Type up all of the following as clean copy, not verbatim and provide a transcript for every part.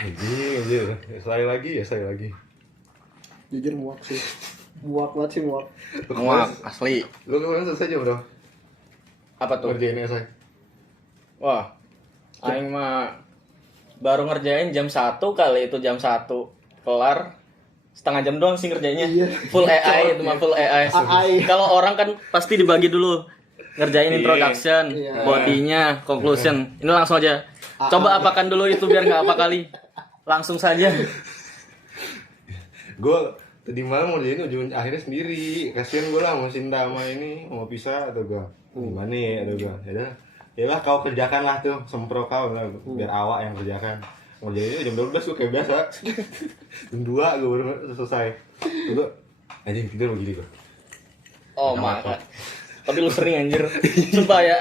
Anjir. Sekali lagi. Jujur muak sih. Muak banget sih muak. Muak asli. Lu kemarin selesai jam berapa? Apa tuh? Ngerjain esai. Wah, aing mah baru ngerjain jam 1 kali itu jam 1 kelar. Setengah jam doang sih ngerjainnya. Iya. Full AI itu mah full AI. AI. Kalau orang kan pasti dibagi dulu. Ngerjain introduction, Iya. bodinya, conclusion. Ini langsung aja. Coba apakan dulu itu biar nggak apa kali. Langsung saja. Gue tadi malam mau ngerjain ujung akhirnya sendiri. Kasian gue lah mau Sinta sama ini mau pisah atau gue gimana ya atau gue. Ya lah kau kerjakan lah tuh sempro kau lah biar awak yang kerjakan. Ngerjainnya jam 12 gue kayak biasa. Jam 2 gue baru selesai. Gue anjing tidur begini gue. Oh maka. Tapi lu sering anjir. Sumpah ya.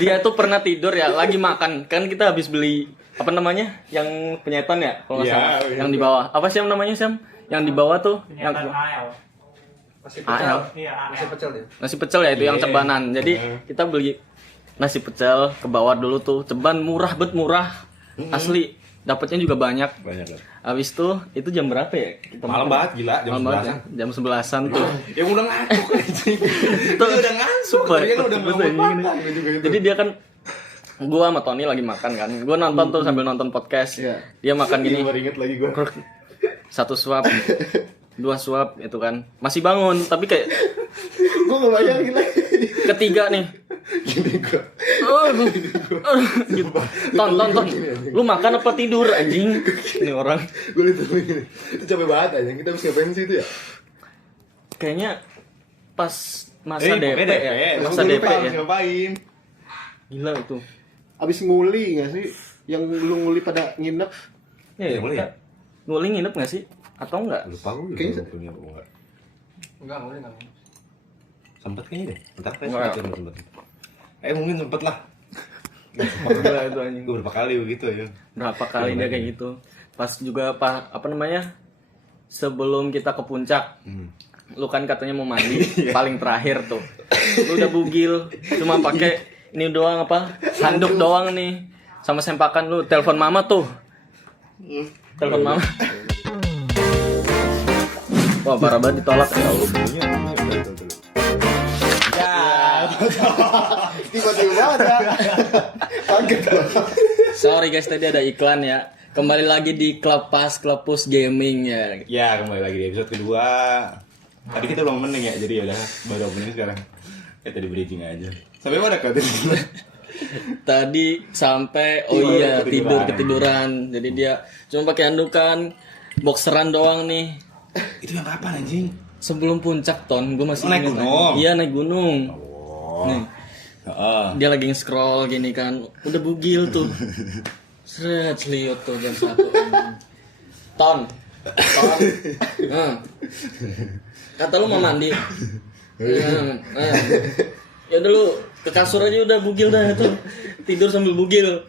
Dia tuh pernah tidur ya lagi makan. Kan kita habis beli apa namanya? Yang penyetan ya kalau nggak Iya, salah. iya. Yang di bawah. Apa sih yang namanya Sam? Yang di bawah tuh yang Masih AL. Masih pecel dia. Nasi pecel ya itu yang Iya. cebanan. Jadi kita beli nasi pecel ke bawah dulu tuh. Ceban murah bet murah. Asli. Dapatnya juga banyak. Banyak lah. Habis itu jam berapa ya? Kita Malam makan? banget gila jam Malam banget 11-an. ya? Jam 11-an tuh. Yang udah ngantuk anjing. Tuh, Dia udah ngantuk. super, Tadi kan udah betul, mau anjing ini. makan juga itu. Jadi dia kan gua sama Tony lagi makan kan. Gua nonton tuh sambil nonton podcast. Iya. Dia makan gini. Baru inget lagi gue. Satu suap, dua suap itu kan. Masih bangun, tapi kayak Gue nggak bayangin lagi. ketiga nih. Gini gue. Gitu. Ton. Lu makan apa tidur anjing? Ini orang. Gue liat gini. Itu capek banget aja. Kita harus ngapain sih itu ya? Kayaknya pas masa DP pokoknya ya. Terus Masa gue DP lupa harus ya. ngapain. Gila itu. Abis nguli nggak sih? Yang lu nguli pada nginep? Ya, boleh ya? Nguli nginep gak sih? Atau enggak? Lupa gue Kayaknya- punya apa enggak. Enggak nguli nggak. Sempet kayaknya deh. Entar kayak Enggak. sempet. Mungkin sempet lah. Gila itu anjing. Gue berapa kali begitu ya. Berapa kali dia kayak gitu. Pas juga apa namanya? Sebelum kita ke puncak. Lu kan katanya mau mandi paling terakhir tuh. Lu udah bugil, cuma pakai ini doang apa? Handuk doang nih. Sama sempakan lu telepon mama tuh. Telepon mama. Wah, parah banget ditolak ya Allah. Tiba-tiba banget ya. Kaget gua. Sorry guys, tadi ada iklan ya. Kembali lagi di Club Push Gaming ya. Ya, kembali lagi di episode kedua. Tadi kita belum opening ya, jadi udah baru opening sekarang. Ya tadi bridging aja. Sampai mana kak? Tadi sampai ketiduran. Jadi dia cuma pakai handukan, boxeran doang nih. Itu yang kapan anjing? Sebelum puncak Ton, gue masih Naik ingat, gunung? Iya naik gunung. Oh. Nih, dia lagi nge-scroll gini kan, udah bugil tuh. Seret liot tuh jam 1. Ton. Kata lu mau mandi. Ya udah lu ke kasur aja udah bugil dah tuh. Tidur sambil bugil.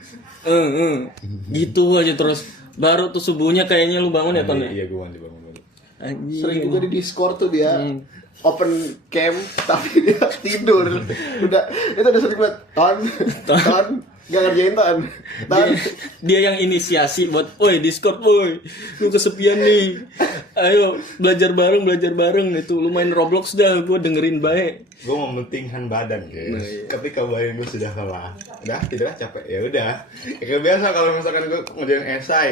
Gitu aja terus. Baru tuh subuhnya kayaknya lu bangun ya Ton ya? Iya, gue mandi bangun. Anjing. Sering juga di Discord tuh dia open cam tapi dia tidur. Udah itu udah sering banget. Ton nggak ngerjain Ton. Dia yang inisiasi buat, woi Discord, woi, lu kesepian nih, ayo belajar bareng itu, lu main Roblox dah, gue dengerin baik. Gue mementingkan badan guys. Nah, iya. Ketika badan gue sudah lelah, udah tidurlah capek ya udah. Ya, kayak biasa kalau misalkan gue ngerjain esai,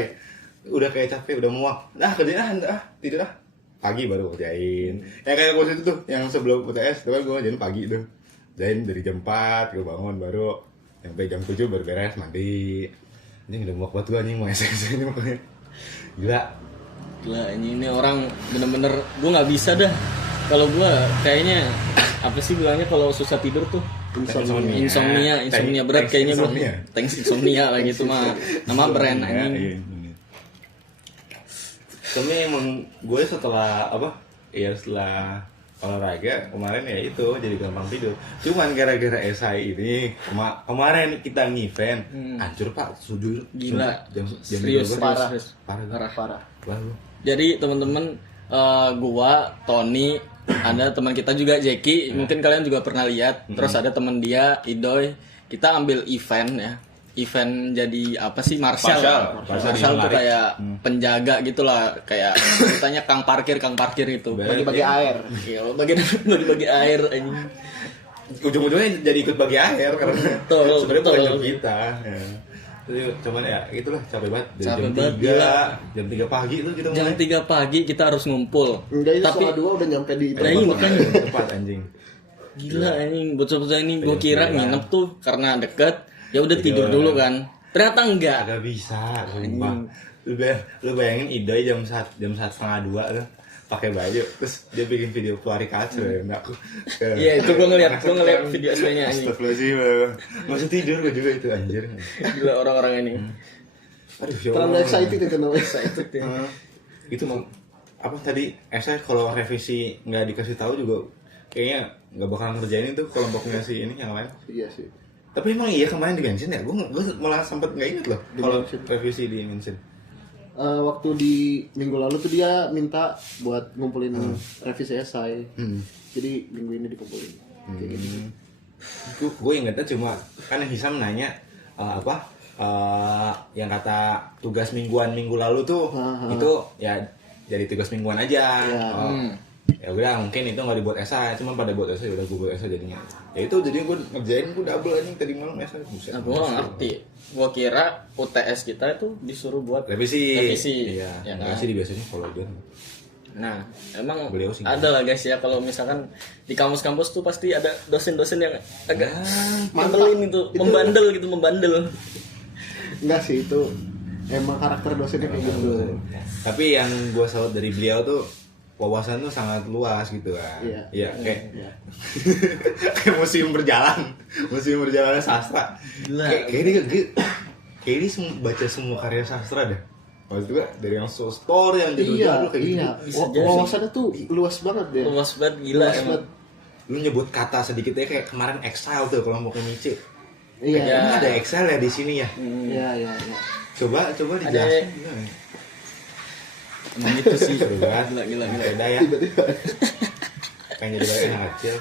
udah kayak capek, udah muak, kerjain tidur pagi baru kerjain. Ya kayak gue itu tuh, yang sebelum UTS, itu kan gue ngerjain pagi tuh. Kerjain dari jam 4, gue bangun baru sampai jam 7 baru beres mandi. Anjing udah muak banget gue anjing mau esai ini pokoknya. Gila. Gila, ini orang bener-bener, gue nggak bisa dah. Kalau gue kayaknya apa sih bilangnya kalau susah tidur tuh? Insomnia berat kayaknya gue. Thanks insomnia lah gitu mah. Nama brand anjing. Tapi emang gue setelah setelah olahraga kemarin ya itu jadi gampang tidur. Cuman gara-gara esai ini kemarin kita ngevent hancur pak, sujud Gila. jam Serius. parah. Jadi teman-teman, gua, Tony, ada teman kita juga Jeki, mungkin kalian juga pernah lihat. Terus ada teman dia, Idoy. Kita ambil event ya. event jadi apa sih marshal Marshal tuh lari. kayak penjaga gitulah, kayak ceritanya kang parkir itu Bagi-bagi air. iya bagi air anjing. Ujung-ujungnya jadi ikut bagi air karena Betul, sebenarnya bukan betul. job kita. Ya. Jadi cuman ya itulah capek banget dari Capek jam banget, 3 gila. jam 3 pagi tuh kita Jam mulai. 3 pagi kita harus ngumpul. Enggak, itu Tapi 2 udah nyampe di Nah, iya, makanya. Tepat anjing. gila anjing bocah-bocah ini gue Iya, kira iya. nginep tuh karena deket. Ya udah tidur Tidur. dulu kan. Ternyata enggak. Agak bisa, sumpah. Lu bayangin Idoy jam 1:30 tuh pakai baju terus dia bikin video pelari kaca ya aku. Iya, itu gua ngeliat video aslinya anjing. Astagfirullahaladzim. Masih tidur gue juga itu anjir. Gila orang-orang ini. Aduh, ya terlalu Allah. excited itu namanya. Excited ya. Itu mau apa tadi saya kalau revisi nggak dikasih tahu juga kayaknya nggak bakalan ngerjain itu kelompoknya si ini yang lain. Iya sih. Tapi emang iya kemarin di mention ya, gue malah sempet nggak inget loh Di kalau mention. revisi di mention. Waktu di minggu lalu tuh dia minta buat ngumpulin revisi esai. Jadi minggu ini dikumpulin. Kayak gitu. Gue ingetnya cuma kan yang Hisam nanya yang kata tugas mingguan minggu lalu tuh itu ya jadi tugas mingguan aja. Iya. Ya udah mungkin itu nggak dibuat esai, cuma pada buat esai udah gue buat esai jadinya. Ya itu jadi gue ngerjain gue double aja tadi malam esai. Buset. Nah, gue gak ngerti. Gue kira UTS kita itu disuruh buat Revisi. Iya, Ya, kan? sih biasanya kalau dia. Nah, emang Beliau sih. ada lah guys ya kalau misalkan di kampus-kampus tuh pasti ada dosen-dosen yang agak mandelin itu, membandel. Enggak sih, itu emang karakter dosennya kayak gitu. Tapi yang gue salut dari beliau tuh wawasan tuh sangat luas gitu kan. Iya. Kayak Iya. kayak museum berjalan sastra. Gila. Kayak dia baca semua karya sastra deh. Maksud gue dari yang story yang jadul-jadul kayak gitu. Bisa jadi. Wawasannya tuh luas banget deh. Luas banget gila Luas emang. banget. Lu nyebut kata sedikit ya kayak kemarin Excel tuh kelompoknya Mici. Iya. Ya. Emang ada Excel ya di sini ya? Iya. Coba dijelasin gimana? Emang gitu sih. Seru banget. Gila. Beda ya. Tiba-tiba. Pengen jadi kayak anak kecil.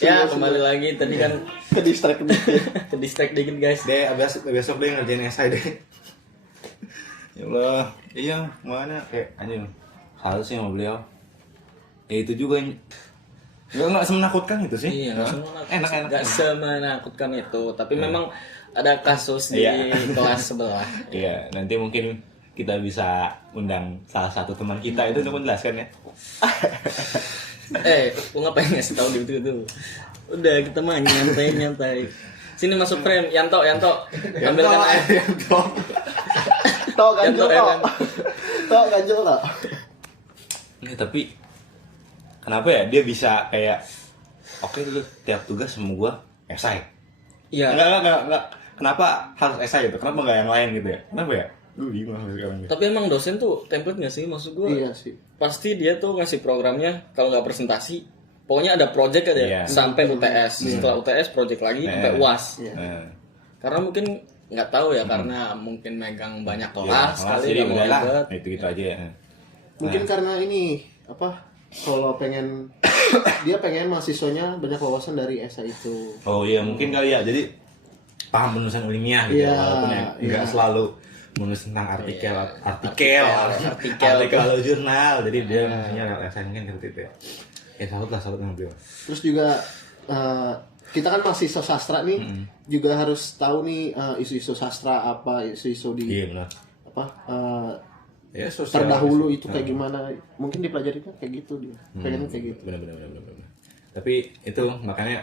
Ya, kembali lagi tadi kan ke distract ke distract dikit guys. Deh, besok deh ngerjain esai deh. Ya Allah, iya mana kayak anjing. Salut sih sama beliau. Ya itu juga nggak semenakutkan itu sih. Iya, Enak. Gak semenakutkan itu, tapi memang ada kasus di Iya. kelas sebelah. Iya, nanti mungkin kita bisa undang salah satu teman kita itu untuk menjelaskan ya. Lu ngapain ngasih tahu gitu tuh? Udah kita mah nyantai. Sini masuk frame, Yanto. Ambilkan air. Toh ganjel Yanto, toh. Toh ganjel toh. Nggak, tapi kenapa ya dia bisa kayak oke dulu tiap tugas sama gua esai. Iya. Enggak. Kenapa harus esai gitu? Kenapa nggak yang lain gitu ya? Kenapa ya? Lu bingung sampai sekarang gitu. Tapi emang dosen tuh template nggak sih? Maksud gue Iya sih. pasti dia tuh ngasih programnya kalau nggak presentasi, pokoknya ada project aja Iya. sampai UTS. Setelah UTS project lagi sampai UAS. Iya. Nah, Karena mungkin nggak tahu ya karena mungkin megang banyak kelas kelas, kali jadi nggak mau udahlah. ribet. Nah, itu aja ya. Mungkin karena ini apa? Kalau pengen dia pengen mahasiswanya banyak wawasan dari esai itu. Oh iya mungkin kali ya. Jadi paham penulisan ilmiah gitu Iya, walaupun yang nggak iya. selalu menulis tentang artikel Artikel. kalau jurnal. Jadi dia maksudnya esai mungkin seperti itu ya. Ya salut sama beliau. Terus juga kita kan mahasiswa sastra nih, juga harus tahu nih isu-isu sastra apa, isu-isu di Iya benar. apa Ya sosial. terdahulu itu kayak gimana. Mungkin dipelajarinya kayak gitu dia. Pengen kayak gitu. Benar. Tapi itu makanya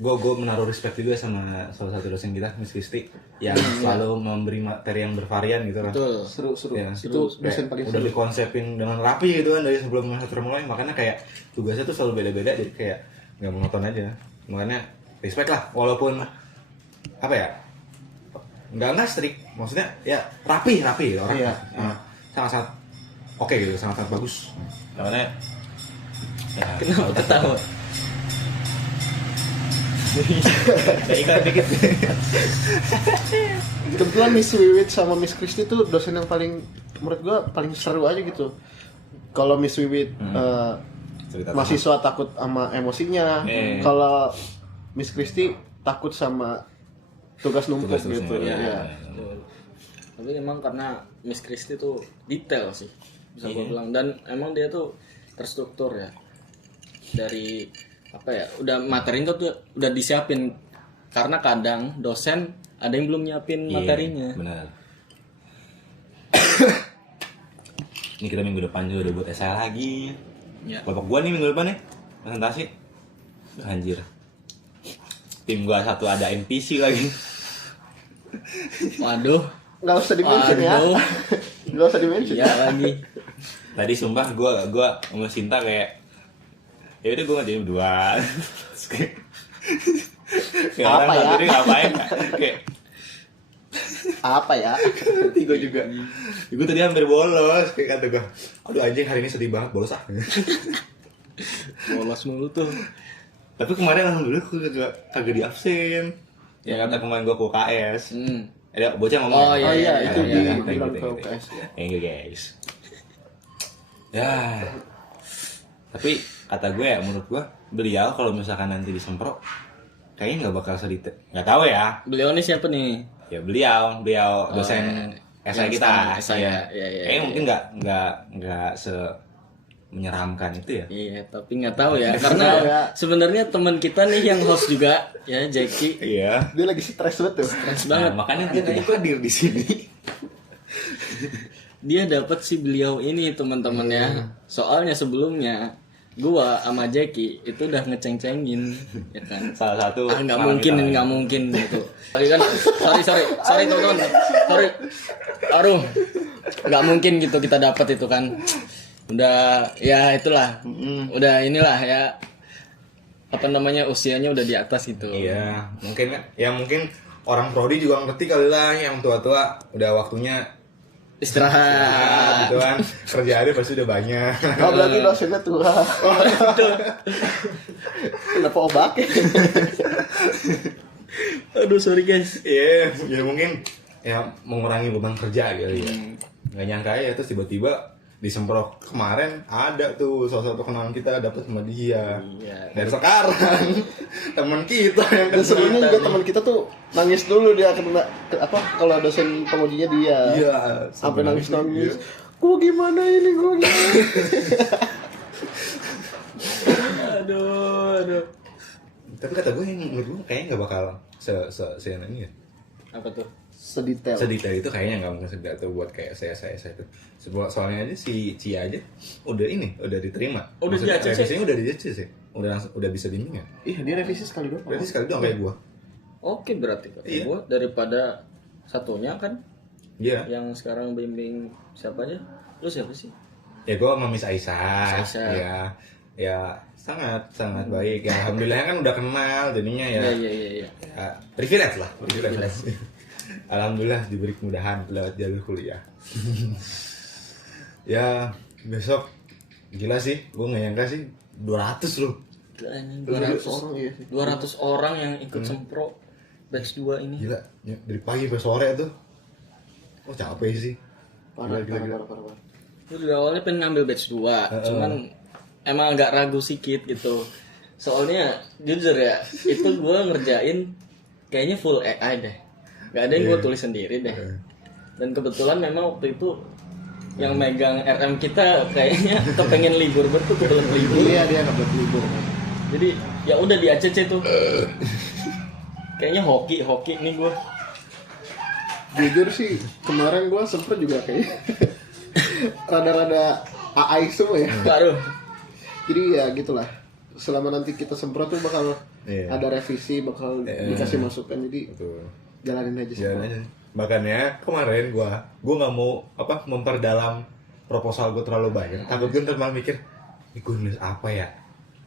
gue menaruh respect juga sama salah satu dosen kita Miss Kristi yang selalu memberi materi yang bervarian gitu kan. Betul. Seru. Ya, Itu dosen paling udah seru. dikonsepin dengan rapi gitu kan dari sebelum semester mulai, makanya kayak tugasnya tuh selalu beda-beda jadi kayak nggak monoton aja. Makanya respect lah walaupun apa ya nggak strict, maksudnya ya rapi orang. Iya. Sangat oke gitu, sangat bagus. Makanya ya, Kenapa ketawa? ada iklan dikit. Kebetulan Miss Wiwit sama Miss Kristi tuh dosen yang paling menurut gua paling seru aja gitu. Kalau Miss Wiwit Cerita mahasiswa takut sama emosinya. Kalau Miss Kristi takut sama tugas numpuk Tugas-tugasnya, gitu. iya. Iya. Betul. Tapi emang karena Miss Christie tuh detail sih bisa gue Iya. bilang, dan emang dia tuh terstruktur ya, dari apa ya, udah materinya tuh udah disiapin, karena kadang dosen ada yang belum nyiapin Iya, materinya. benar. Ini kita minggu depan juga udah buat esai lagi. Ya. Kelompok gua nih minggu depan nih presentasi. Anjir. Tim gua satu ada NPC lagi. Waduh, Nggak usah di-mention ya. Aduh. Nggak usah di-mention. iya lagi. Tadi sumpah gua sama Sinta kayak ya udah gua ngajarin berdua. Terus kayak Apa orang ya? satu ini ngapain? Kayak Apa ya? nanti gue juga. Gue tadi hampir bolos kayak kata gue. Aduh anjing hari ini sedih banget bolos ah. Bolos mulu tuh. Tapi kemarin alhamdulillah gue kagak di absen. Ya kata kemarin gue ke UKS. Ada bocah ngomong. Oh, iya, Oh iya, iya, itu iya, di iya. bilang ke UKS ya. Thank you guys. Ya. Tapi kata gue ya menurut gue beliau kalau misalkan nanti disemprot kayaknya nggak bakal sedih. Nggak tahu ya. Beliau ini siapa nih? Ya beliau dosen esai yang kita. sekarang esai ya. Iya, iya, Kayaknya iya. mungkin nggak se menyeramkan itu ya. Iya, tapi nggak tahu ya, Tahu ya. karena sebenarnya teman kita nih yang host juga ya, Jackie. Iya. Dia lagi stres banget tuh. Stres Nah, banget. makanya dia tadi hadir di sini. Dia dapat si beliau ini teman-temannya. Soalnya sebelumnya gua sama Jackie itu udah ngeceng-cengin, ya kan. Salah satu. Nggak teman mungkin kita. ini nggak mungkin gitu. Sorry kan, sorry teman-teman, sorry. Aduh, nggak mungkin gitu kita dapat itu kan. Udah ya itulah, udah inilah ya, apa namanya, usianya udah di atas gitu. Iya, mungkin ya mungkin orang prodi juga ngerti kali lah yang tua-tua udah waktunya Istirahat. gitu kan. Kerjaannya pasti udah banyak. Oh berarti dosennya tua. Kenapa obak ya? Aduh sorry guys. Iya, ya mungkin ya mengurangi beban kerja gitu ya. Nggak nyangka ya terus tiba-tiba disemprot. Kemarin ada tuh salah satu kenalan kita dapat sama dia. Iya. Dan sekarang teman kita yang Dan sebelumnya juga nih. teman kita tuh nangis dulu dia kena apa kalau dosen pengujinya dia. Iya, Sampai nangis-nangis. Iya. Gua gimana ini gua gimana? Aduh. Tapi kata gue yang menurut gue kayaknya nggak bakal se ini ya. Apa tuh? Sedetail. Sedetail itu kayaknya nggak mungkin sedetail buat kayak saya itu. Soalnya aja si Cia aja udah diterima. Oh, udah di ACC? Revisinya udah di ACC sih. Udah bisa bimbingan. Iya dia revisi sekali doang. Berarti sekali doang kayak gua. Oke berarti kata Iya. gua daripada satunya kan Iya. yang sekarang bimbing siapa aja? Lu siapa sih? Ya gua sama Miss Aisyah. Miss Aisyah. Ya. Ya sangat baik. Ya alhamdulillah kan udah kenal jadinya ya. Iya. Ya, privilege lah, privilege. Alhamdulillah diberi kemudahan lewat jalur kuliah. Ya besok gila sih, gue nggak nyangka sih 200 loh. Gila, ini 200 orang iya sih. 200 orang yang ikut sempro batch 2 ini. Gila, ya, dari pagi sampai sore tuh. Oh capek sih. Parah. Gila. Gue juga awalnya pengen ngambil batch 2, cuman emang agak ragu sedikit gitu. Soalnya jujur ya, itu gue ngerjain kayaknya full AI deh. Gak ada yang gue tulis sendiri deh. Dan kebetulan memang waktu itu yang megang RM kita kayaknya kepengen libur, betul kebetulan libur. Iya dia nggak buat libur. Jadi ya udah di ACC tuh. Kayaknya hoki nih gue. Jujur sih kemarin gua sempet juga kayak rada-rada AI semua ya. Baru. Jadi ya gitulah. Selama nanti kita semprot tuh bakal Iya. ada revisi, bakal dikasih masukan. Jadi Betul. jalanin aja Jalan semprot. aja. Makanya kemarin gua nggak mau memperdalam proposal gua terlalu banyak. Takut gue ntar malah mikir, ini gue nulis apa ya?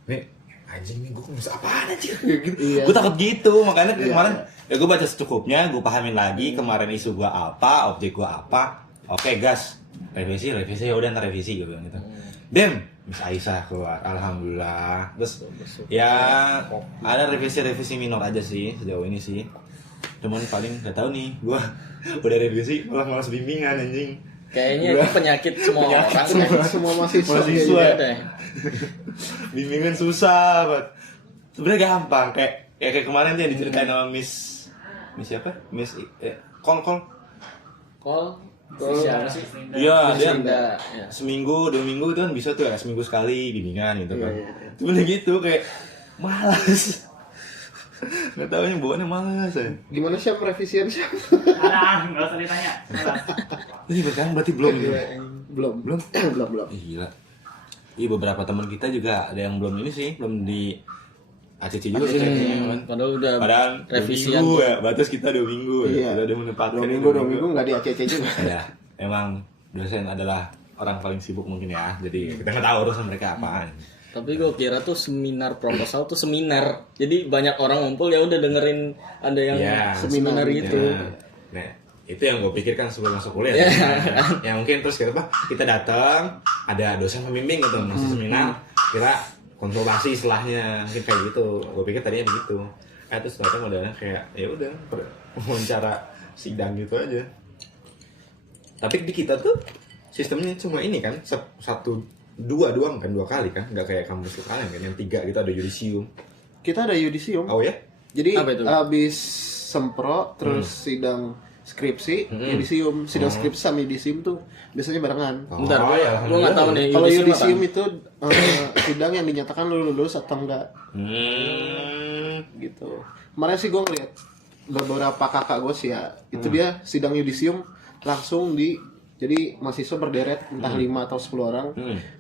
Nih anjing nih gue nulis apaan aja gitu. Iya. Gue takut gitu. Makanya kemarin ya gue baca secukupnya, gue pahamin lagi kemarin isu gua apa, objek gua apa. Oke gas, revisi ya udah ntar revisi gue bilang gitu. Dem, Miss Aisyah keluar, alhamdulillah. Terus ya ada revisi minor aja sih sejauh ini sih. Cuman paling gak tahu nih, gua udah revisi malah malas bimbingan anjing. Kayaknya itu penyakit semua orang. Semua mahasiswa. Mahasiswa. Iya deh. Bimbingan susah banget. Sebenarnya gampang kayak kemarin tuh yang diceritain sama Miss Miss siapa? Kol. Kol siapa sih? Iya, dia Linda, ya. seminggu 2 minggu itu kan bisa tuh ya, seminggu sekali bimbingan gitu kan. Iya. Cuman gitu kayak malas. Nggak tahu yang bawaannya malas ya. Gimana sih revisian sih? Ada, nggak usah ditanya. Malas. Ini sekarang berarti belum gitu. Belum. Belum. Gila. Iya beberapa teman kita juga ada yang belum ini sih, belum di ACC juga sih kayaknya kan. Padahal udah Padahal revisian 2 minggu ya, batas kita 2 minggu ya. Iya. Kita udah menempatkan 2 ini minggu nggak di ACC juga. Ya, emang dosen adalah orang paling sibuk mungkin ya. Jadi kita nggak tahu urusan mereka apaan. Tapi gue kira tuh seminar proposal tuh seminar. Jadi banyak orang ngumpul ya udah dengerin ada yang Ya, seminar gitu. Ya. Nah, itu yang gue pikirkan sebelum masuk kuliah. Ya. Ya mungkin terus kita datang, ada dosen pembimbing gitu, masih seminar, kira konsultasi setelahnya, mungkin kayak gitu. Gue pikir tadinya begitu. Terus ternyata modelnya kayak ya udah wawancara sidang gitu aja. Tapi di kita tuh sistemnya cuma ini kan, 2 doang kan, 2 kali kan, nggak kayak kampus kalian kan yang 3 gitu ada yudisium. Kita ada yudisium. Oh ya? Jadi Apa itu? abis sempro terus sidang skripsi, yudisium, sidang skripsi sama yudisium tuh biasanya barengan. Bentar, Oh, ya, gue nggak tahu nih. Kalau yudisium yudisium apaan? itu sidang yang dinyatakan lu lulus atau enggak gitu. Kemarin sih gue ngeliat beberapa kakak gue sih ya, itu dia sidang yudisium langsung jadi mahasiswa berderet entah 5 atau 10 orang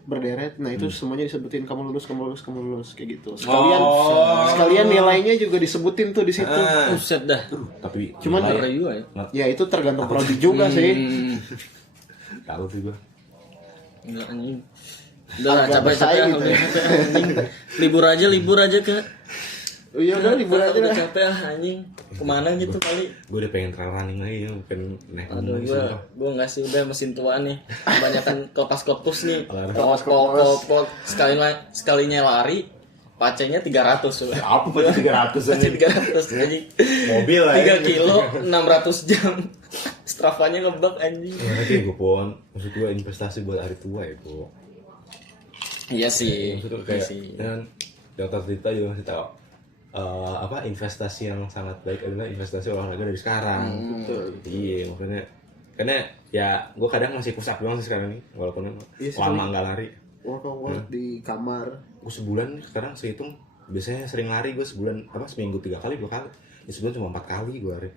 berderet. Nah itu semuanya disebutin kamu lulus kayak gitu. Sekalian nilainya juga disebutin tuh di situ. Buset dah. Tapi Cuman Parah juga ya. ya itu tergantung prodi juga sih. tahu sih gua. Enggak anjing. Udah lah, Agak capek bersaing gitu ya. anjing. Libur aja ke. Oh iya udah libur aja Udah lah. capek ah anjing. Kemana gitu kali. Gue udah pengen trail running lagi ya, pengen naik Aduh gunung gua sumpah. enggak sih udah mesin tua nih. Kebanyakan kelepas nih. Alarm. Kok sekalinya lari pacenya 300 sudah. Apa pakai 300 Pace aja? 300 anjing. Mobil lah 3 kilo 600 jam. Strafanya ngebug anjing. Oke, gue pon. Maksud gue investasi buat hari tua ya, Bu. Iya sih. Maksud gue Iya kayak sih. dan Dr. Tita juga masih tahu investasi yang sangat baik adalah investasi olahraga dari sekarang. Iya, maksudnya karena ya gue kadang masih push up doang sih sekarang nih, walaupun Iya sih, lama nggak lari. Workout di kamar. Gue sebulan sekarang sehitung biasanya sering lari gue sebulan seminggu 3 kali 2 kali ya sebulan cuma 4 kali gue lari.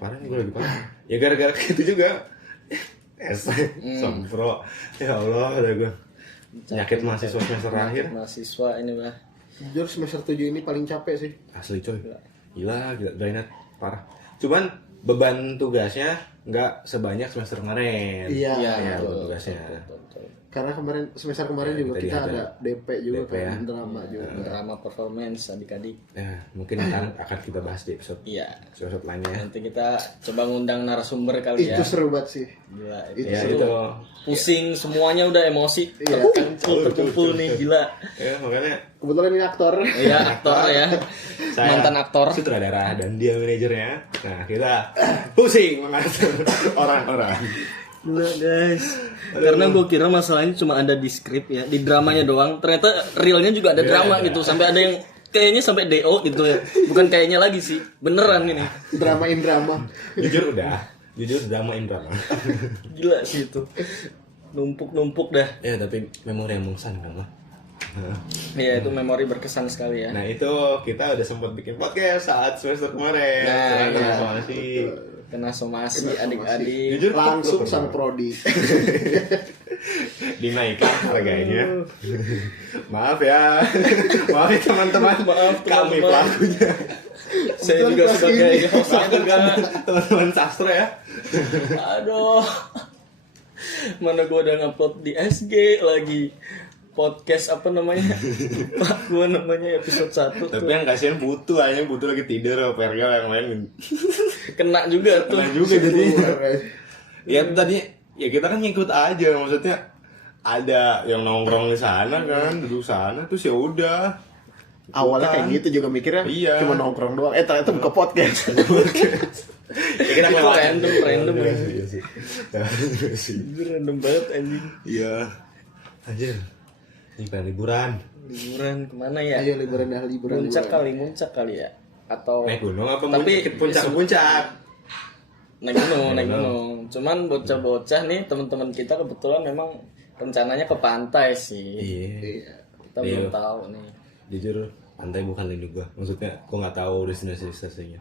Parah nih gue lagi parah ya gara-gara gitu juga sempro ya Allah ada gue penyakit mahasiswa semester akhir Mahasiswa ini mah. Jujur semester 7 ini paling capek sih. asli coy gila Drainat parah cuman beban tugasnya nggak sebanyak semester kemarin Iya. ya betul, beban tugasnya betul. Karena semester kemarin Ya, juga kita kita ada ada DP juga DP kan, ya. drama juga. Drama performance adik-adik. ya mungkin akan kita bahas di episode Iya. lainnya Nanti kita coba ngundang narasumber kali ya. Itu seru banget sih. Gila, Itu ya seru. itu pusing semuanya udah emosi. Iya. Terkumpul nih gila. ya makanya Kebetulan ini aktor. Iya, aktor ya. Saya Mantan aktor. sutradara dan dia manajernya. Nah, kita pusing mengatur orang-orang. Gila guys. Karena gue kira masalahnya cuma ada di skrip ya, di dramanya doang. Ternyata realnya juga ada drama gitu. Sampai ada yang kayaknya sampai DO gitu ya. Bukan kayaknya lagi sih, beneran ini. Dramain drama. Jujur dramain drama. Gila sih itu. Numpuk-numpuk dah. Ya, tapi memori yang mengesankan lah. Iya itu memori berkesan sekali ya. Nah, itu kita udah sempat bikin podcast saat semester kemarin. Nah, Sekarang iya. somasi. Kena somasi adik-adik. Jujur Langsung sang prodi. dinaikkan harganya. Maaf ya. Maaf ya teman-teman. Maaf, kami teman-teman. pelakunya. Saya Kebetulan juga kelas sebagai ini. hostnya Maafkan juga. kami, teman-teman sastra ya. Aduh. Mana gua udah ngupload di SG lagi. Podcast apa namanya? Pak gua namanya episode 1 Tapi tuh. yang kasihan butuh lagi tidur Pergal yang lain. Kena juga tuh. Kena juga jadi. Ya tadi ya kita kan ngikut aja maksudnya ada yang nongkrong di sana kan duduk sana terus ya udah Awalnya kayak gitu juga mikirnya Iya. cuma nongkrong doang. Ternyata buka podcast. ya kita Itu kelewat. random. Iya sih. Iya sih. Itu random banget anjing. Iya anjir ini pengen liburan Liburan kemana ya? Ayo liburan dah liburan. Muncak kali ya. atau Naik gunung apa Tapi- ke puncak? naik gunung. Cuman bocah-bocah nih teman-teman kita kebetulan memang rencananya ke pantai sih. Iya. Kita belum tahu nih. Jujur pantai bukan lini gua. Maksudnya gua nggak tahu destinasi-destinasinya.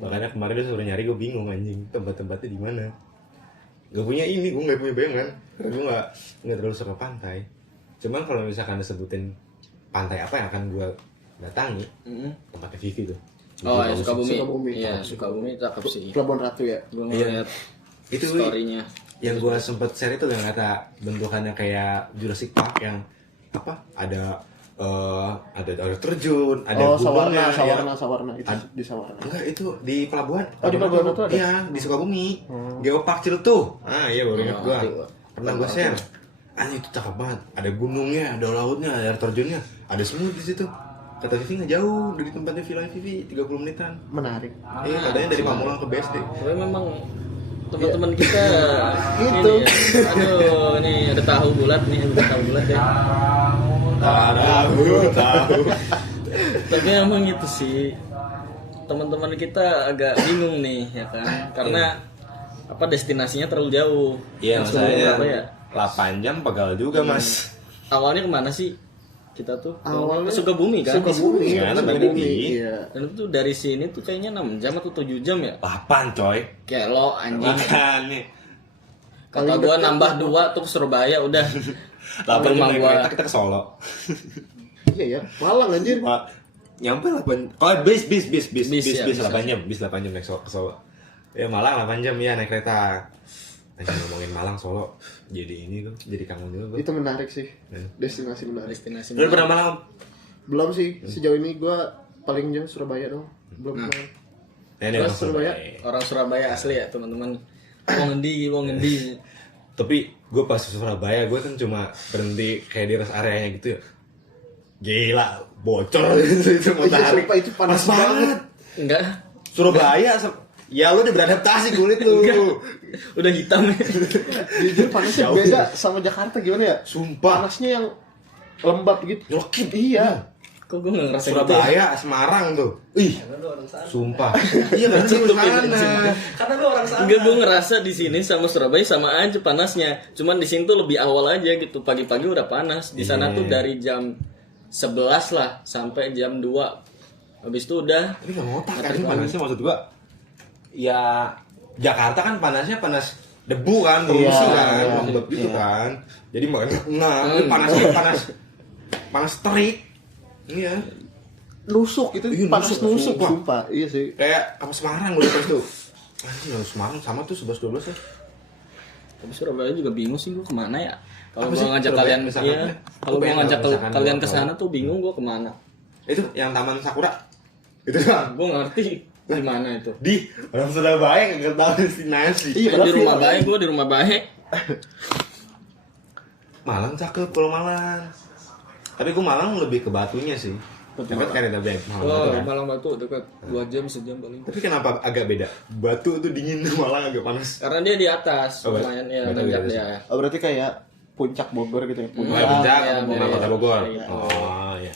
Makanya kemarin dia suruh nyari, gua bingung anjing tempat-tempatnya di mana. Gak punya ini, gua nggak punya bayangan. Karena gua nggak terlalu suka pantai. Cuman kalau misalkan disebutin pantai apa yang akan gua datangi, tempatnya Vivi tuh. Oh ya Sukabumi. Sukabumi. Iya Sukabumi cakep sih. Pelabuhan Ratu ya. Gue Iya. ngeliat Itu story-nya. yang gua sempet share itu yang kata bentukannya kayak Jurassic Park yang apa? Ada air terjun, ada Oh, gunungnya, Sawarna itu Ad- di Sawarna. Enggak, itu di pelabuhan. Oh, di Pelabuhan Ratu ada? Iya, di Sukabumi. Geopark Ciletuh. Ah, iya baru ingat gua. ngerti gua. Pernah gua share. Anjing itu cakep banget. Ada gunungnya, ada lautnya, ada air terjunnya, ada semua di situ. Kata Vivi nggak jauh dari tempatnya Villa Vivi, 30 menitan. Menarik. Iya, katanya dari Pamulang ke BSD. Tapi memang teman-teman kita Gitu. ini ya. Aduh, nih ada tahu bulat nih, bukan tahu bulat ya. Tahu. Tapi emang itu sih teman-teman kita agak bingung nih ya kan, karena apa destinasinya terlalu jauh. Iya, Maksudnya masalahnya apa ya? 8 jam pegal juga, Mas. Awalnya kemana sih kita tuh? Awalnya Ke Sukabumi kan? Sukabumi. Iya, Sukabumi. Sukabumi. Iya. Dan itu tuh dari sini tuh kayaknya 6 jam atau 7 jam ya? 8, coy. Kayak lo anjing. Makanya. Kata Paling gua dekat nambah tuh. 2 tuh ke Surabaya udah. 8 jam Rumah naik gua. kereta kita ke Solo. Iya ya. Malang anjir. Pak, nyampe 8. Oh, bis Bis ya, bis 8 jam, bis 8 jam naik ke Solo. Ya Malang 8 jam ya naik kereta. Nanti ngomongin Malang Solo jadi ini tuh, jadi kangen juga gua. Itu menarik sih. Ya. Destinasi menarik. Destinasi. Lu pernah Malang? Belum sih, sejauh ini gua paling jauh Surabaya dong. Belum pernah. Ini Terus orang Surabaya? Orang Surabaya asli ya teman-teman. Wong ngendi. Tapi gue pas ke Surabaya, gue kan cuma berhenti kayak di rest areanya gitu ya. Gila, bocor itu matahari. sumpah, itu panas banget. Enggak. Surabaya, ya lu udah beradaptasi kulit lu. Udah hitam ya. Jujur panasnya Jauh. beda sama Jakarta gimana ya? Sumpah. Panasnya yang lembab gitu. Nyelkit. Iya. Kok gue nggak ngerasa gitu ya? Surabaya, Semarang tuh. Ih, sumpah. Iya kan lu sana. Karena lu orang sana. Enggak, gue ngerasa di sini sama Surabaya sama aja panasnya. Cuman di sini tuh lebih awal aja gitu. Pagi-pagi udah panas. Di sana Iya. tuh dari jam 11 lah sampai jam 2. Habis itu udah Tapi gak ngotak kan Ngotak panasnya, maksud gua. Ya Jakarta kan panasnya panas debu kan, polusi Iya, kan, iya, lembab gitu iya. kan. Jadi ini panasnya panas terik. Iya. Nusuk itu Iya, panas nusuk, nusuk sumpah. sumpah. Iya sih. Kayak apa Semarang udah pas tuh. Anjing, Semarang sama tuh 11-12 ya. Tapi Surabaya juga bingung sih gue kemana ya. Kalau Apa gue sih ngajak Surabaya? kalian, Misalkan iya. ya? Kalau Gua gue pengen ngajak misalkan kalian gua ke sana tuh bingung gue kemana. Itu yang Taman Sakura. Itu kan Gue ngerti di mana itu. di orang Surabaya nggak tahu destinasi. Iya, Di rumah viral. baik, gue di rumah baik. Malang cakep kalau Malang. Tapi gue Malang lebih ke Batunya sih. Dekat kan ada bank Malang Batu Oh, kan. Malang Batu dekat 2 jam sejam paling. Tapi kenapa agak beda? Batu tuh dingin, Malang agak panas. Karena dia di atas, Oh, lumayan ya Batu nanjak di atas. dia. Oh, berarti kayak puncak Bogor gitu ya. Mulai Puncak. puncak, iya, mau iya, Kota Bogor. iya. Oh iya.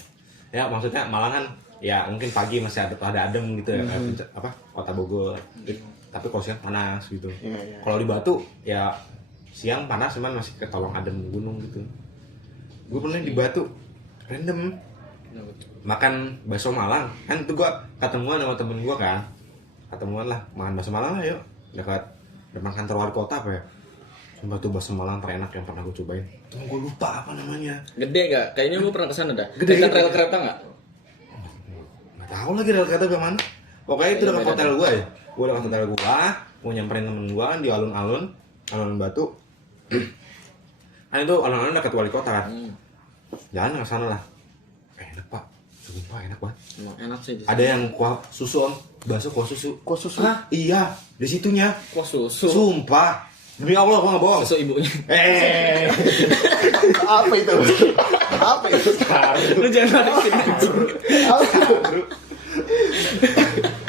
Ya maksudnya Malang kan ya mungkin pagi masih ada adem gitu ya kayak puncak, apa Kota Bogor. Tapi kalau siang panas gitu. Iya, iya. Kalau di Batu ya siang panas cuman masih ketolong adem gunung gitu. Gue pernah di Batu random makan bakso Malang kan itu gua ketemuan sama temen gua kan ketemuan lah makan bakso Malang lah yuk dekat depan kantor wali kota apa ya. Sumpah tuh bakso Malang terenak yang pernah gue cobain. Cuma gue lupa apa namanya. Gede gak? Kayaknya gue pernah kesana dah. Gede, Dekat gede. rel kereta gak? Nggak tahu lagi rel kereta ke mana. Pokoknya itu Iya, dekat beda. hotel gua ya. Gua dekat hotel gua, mau nyamperin temen gua kan di alun-alun Batu. Kan itu alun-alun dekat wali kota kan. Jalan ke sana lah. Enak pak, sumpah enak banget. Emang enak sih di Ada yang kuah susu om, bakso kuah susu. Kuah susu. Hah? Iya, di situnya. Kuah susu. Sumpah, demi Allah gua nggak bohong. Susu ibunya. Apa itu? Apa itu? Lu jangan narikin anjing. Apa itu?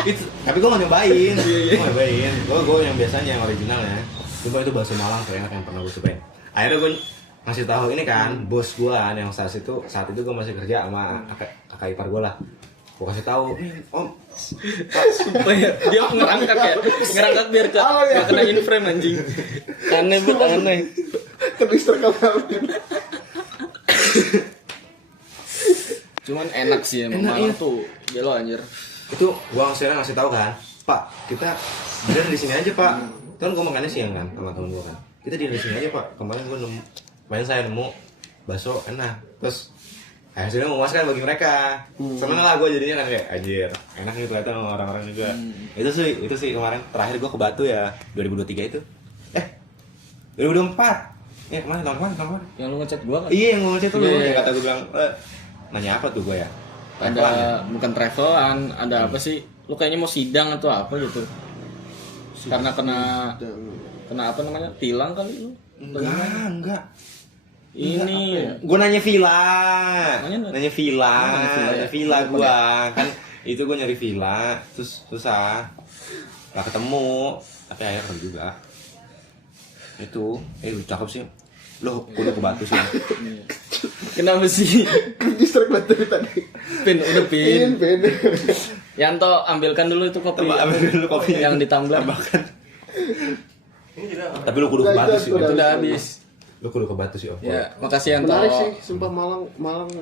Itu, tapi gua nggak nyobain. Iya. Gua nyobain. Gua yang biasanya yang originalnya. Coba itu bakso Malang terenak yang pernah gua cobain. Akhirnya gua ngasih tahu ini kan bos gua yang saat itu gua masih kerja sama kakak ipar gua lah. Gue kasih tahu, nih om, Supaya dia ngerangkat biar gak kena in frame anjing. Aneh banget aneh. Kedistrik kamera. Cuman enak sih emang Enak, Malang iya. tuh. Gelo anjir. itu gua sekarang ngasih tahu kan, Pak, kita bener di sini aja Pak. Kan gua makannya siang kan sama temen gua kan. Kita di sini aja Pak. Kemarin saya nemu bakso enak. Terus hasilnya memuaskan bagi mereka. Seneng lah gua jadinya kan kayak anjir, enak nih ternyata sama orang-orang juga. Itu sih kemarin terakhir gua ke Batu ya 2023 itu. 2024. Ya kemarin tahun kemarin. Yang lu ngechat gua kan? Iya yang ngomong itu lu Iya, yang iya. kata gua bilang nanya apa tuh gua ya? Ada bukan travelan, ada apa sih? Lu kayaknya mau sidang atau apa gitu. Karena kena apa namanya? Tilang kali lu. Enggak. Ini Gue nanya villa. Nanya villa ya? Villa gue kan itu gue nyari villa terus susah gak ketemu tapi akhirnya ketemu juga itu cakep sih lo udah ke Batu sih. kenapa sih? Kedistrik Batu tadi. Pin, udah pin. Pin. Yanto ambilkan dulu itu kopi. Ambil dulu kopi yang di tumbler. tapi lu kudu ke Batu sih. Itu udah habis. Lu kudu ke Batu sih om. Ya, makasih Yanto. Menarik sih, sumpah Malang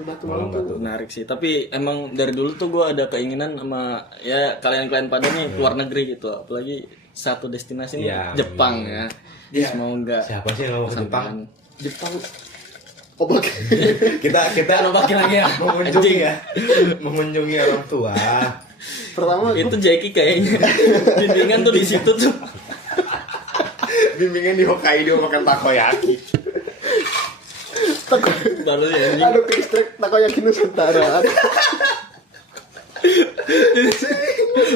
Batu Malang, tuh. Batu. Menarik sih, tapi emang dari dulu tuh gue ada keinginan sama ya kalian pada nih keluar negeri gitu, apalagi satu destinasi nih Ya, Jepang iya. ya. Semoga Siapa sih yang mau ke Jepang? Jepang. Obat. kita Lo pakai lagi ya, mengunjungi ya, mengunjungi orang tua. Pertama itu Jackie kayaknya bimbingan tuh di situ tuh. Bimbingan di Hokkaido makan takoyaki. Baru ya anjing. ada kedistrik Takoyaki Nusantara.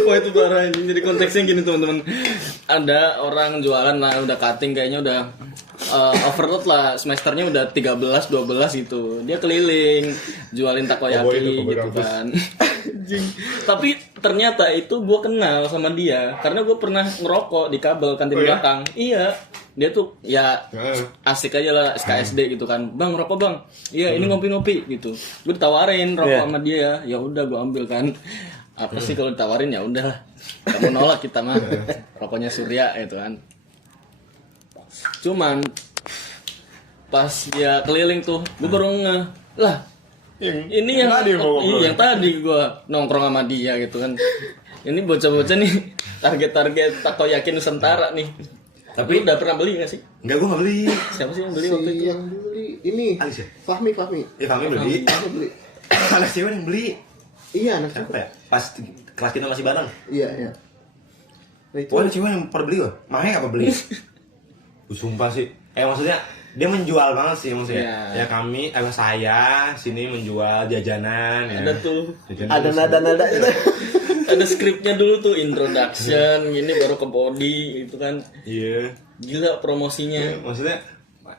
Wah itu parah anjing. Jadi konteksnya gini teman-teman. Ada orang jualan lah udah cutting kayaknya udah overload lah, semesternya udah 13-12 gitu. Dia keliling jualin takoyaki gitu kan. Anjing. Tapi ternyata itu gue kenal sama dia karena gue pernah ngerokok di kabel kantin belakang. Iya. Dia tuh ya asik aja lah SKSD gitu kan. Bang rokok bang. Iya ini ngopi-ngopi gitu. Gue ditawarin rokok sama dia. Ya udah gue ambil kan. Apa sih kalau ditawarin ya udah. Kamu nolak kita mah. Rokoknya Surya itu kan. Cuman pas dia keliling tuh, gue baru ngeh lah. Ini yang tadi gue nongkrong sama dia gitu kan. Ini bocah-bocah nih target takoyaki Nusantara nih. Tapi udah pernah beli gak sih? Enggak, gue gak beli. Siapa sih yang beli waktu itu? Yang beli ini Alis ya? Fahmi. Ya kami beli. Fahmi beli. Anak cewek yang beli. Iya anak Siapa cewek. ya? Pas kelas kita masih bareng. Iya. Nah itu Wah, ada cewek yang pernah beli loh. Mahal apa beli? Sumpah sih. Maksudnya dia menjual banget sih maksudnya. Iya. Ya saya sini menjual jajanan ya. Ada tuh. Jajanan ada terus- nada-nada itu. Ada skripnya dulu tuh introduction, gini baru ke body gitu kan. Iya. Gila promosinya. Maksudnya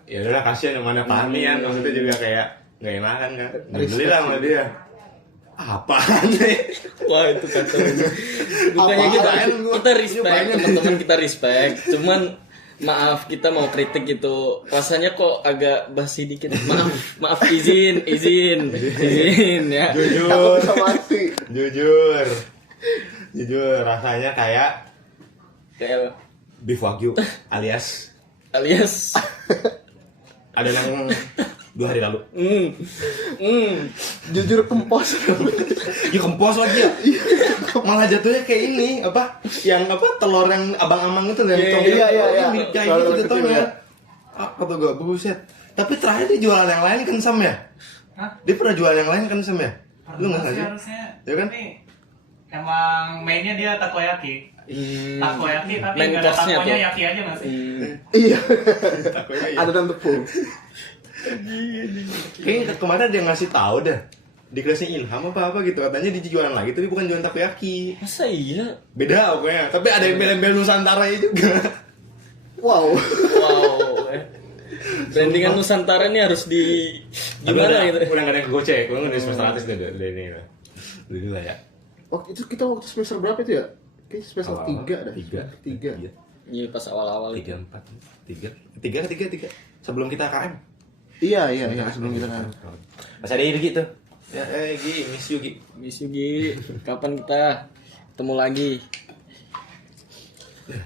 ya udah kasihan yang mana Fahmi kan maksudnya juga kayak nggak enakan kan. Beli lah sama dia. Apaan nih? Wah itu kata bukannya kita respect teman-teman, kita respect. Cuman maaf kita mau kritik gitu rasanya kok agak basi dikit. Maaf izin ya. Jujur. Bisa mati. Jujur rasanya kayak Kayak beef wagyu alias ada yang 2 hari lalu. Jujur kempos. Ya kempos lagi ya. Malah jatuhnya kayak ini apa? Yang apa telur yang abang-amang itu yang iya. Kayak Telur gitu kecil, jatuhnya. ya. Kata gue buset. Tapi terakhir dia jualan yang lain kan Sam ya? Hah? Dia pernah jual yang lain kan Sam ya? Lu nggak sih? Harusnya. Ya kan? Tapi emang mainnya dia takoyaki. Takoyaki tapi Main nggak ada course-nya takonya tuh. yaki aja nggak sih? Iya. Takonya iya. Ada dan tepung. Kayaknya kemarin dia ngasih tahu dah di kelasnya Ilham apa gitu katanya dia jualan lagi tapi bukan jualan takoyaki. masa iya? Beda pokoknya. Tapi ada yang bel-bel Nusantara juga. Wow. Brandingan Nusantara ini harus di gimana gitu? Udah nggak ada yang gocek, udah nggak ada semester atas udah ini lah. Dulu lah ya. Waktu itu kita waktu semester berapa itu ya? Kayaknya semester Awal-awal. 3 dah. Tiga. Iya pas awal-awal itu. 3, 4, 3. Sebelum kita KM. Iya sebelum kita kan. Masih ada gitu. Ya, Gi, miss you Gi. Miss you, Gi. Kapan kita ketemu lagi?